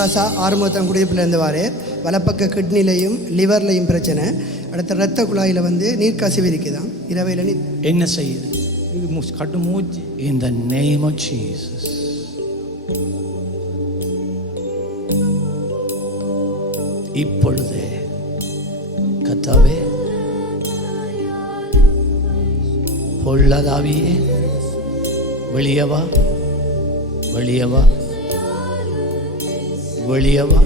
தங்கராசா ஆறுமுகத்தம் குடியிருப்பிலேருந்து வாரு. வலப்பக்க கிட்னிலையும் லிவர்லையும் பிரச்சனை. அடுத்த ரத்த குழாயில் நீர்க்கசிவு இருக்குதான். இரவையில் என்ன செய்யுது? இது கட்டு மூச்சு. In the name of Jesus. இப்பொழுதே கர்த்தாவே, பொல்லாதாவியே வெளியே வா, வெளியே வா, வெளியே வா.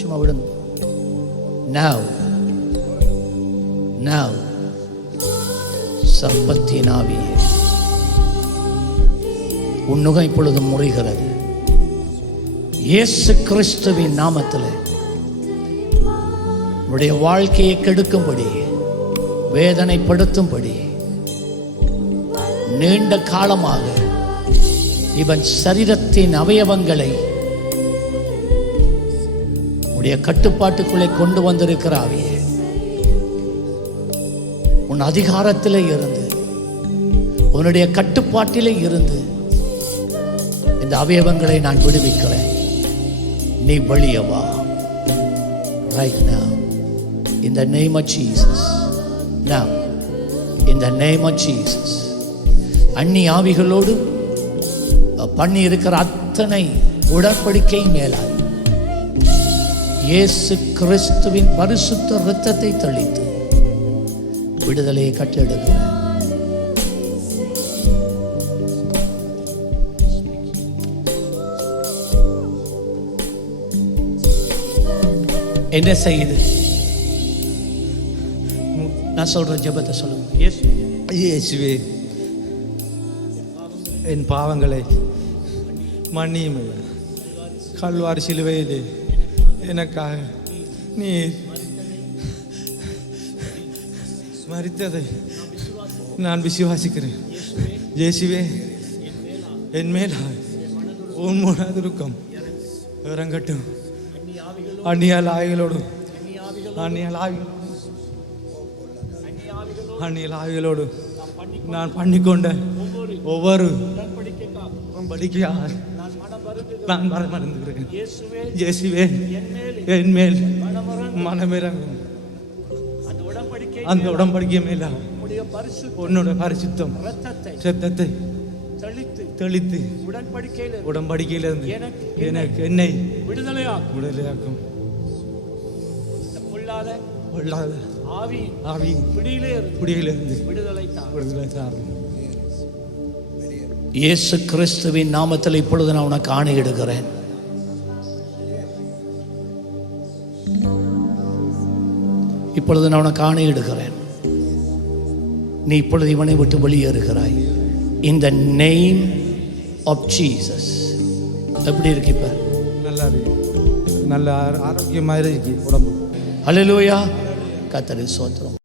சும்மா விடுங்க. Now சர்ப்பத்தின் ஆவியே, உன்னுகம் இப்பொழுது முறிகிறது. இயேசு கிறிஸ்துவின் நாமத்தில் உன்னுடைய வாழ்க்கையை கெடுக்கும்படி, வேதனைப்படுத்தும்படி நீண்ட காலமாக இவன் சரீரத்தின் அவயவங்களை உன்னுடைய கட்டுப்பாட்டுக்குள்ளே கொண்டு வந்திருக்கிற ஆவியே, உன் அதிகாரத்திலே இருந்து, உன்னுடைய கட்டுப்பாட்டிலே இருந்து இந்த அவயவங்களை நான் விடுவிக்கிறேன். நீ வெளியே வா. Right now, in the name of Jesus. Now, in the name of Jesus. அந்நிய ஆவிகளோடு பண்ணி இருக்கிற அத்தனை உடன்படிக்கை மேலாய் இயேசு கிறிஸ்துவின் பரிசுத்த இரத்தத்தை தெளித்து விடுதலையை கட்டெடுக்கிறேன். என்ன செய்யுது? நான் சொல்ற ஜெபத்தை சொல்லுங்க. இயேசுவே, என் பாவங்களை மன்னியும். கல்வாரி சிலுவையிலே எனக்காக நீ மரித்ததை நான் விசுவாசிக்கிறேன். இயேசுவே, என் மேல் உன் துருக்கம் இறங்கட்டும். அந்நியால் ஆவிகளோடு நான் பண்ணிக்கொண்ட ஒவ்வொரு படிக்கையாக நான் மறந்துகிறேன். இயேசுவே, என் மேல் மனமிறங்கும். அந்த உடன்படிக்கை மேல உன்னோட பரிசுத்தம் இரத்தத்தை தெளித்து உடன்படிக்கையிலிருந்து எனக்கு என்னை விடுதலையாக்கும். பொல்லாத ஆவி பிடியிலிருந்து விடுதலை தாரும். இயேசு கிறிஸ்துவின் நாமத்தில் இப்பொழுது நான் உனக்கு ஆணையிடுகிறேன். இப்பொழுது நான் உனக்கு ஆணையிடுகிறேன். நீ இப்பொழுது இவனை விட்டு வெளியேறுகிறாய். In the name of Jesus. எப்படி இருக்கு? இப்ப நல்ல ஆரோக்கியமாக இருக்கு உடம்பு. ஹல்லேலூயா. கர்த்தருக்கு ஸ்தோத்திரம்.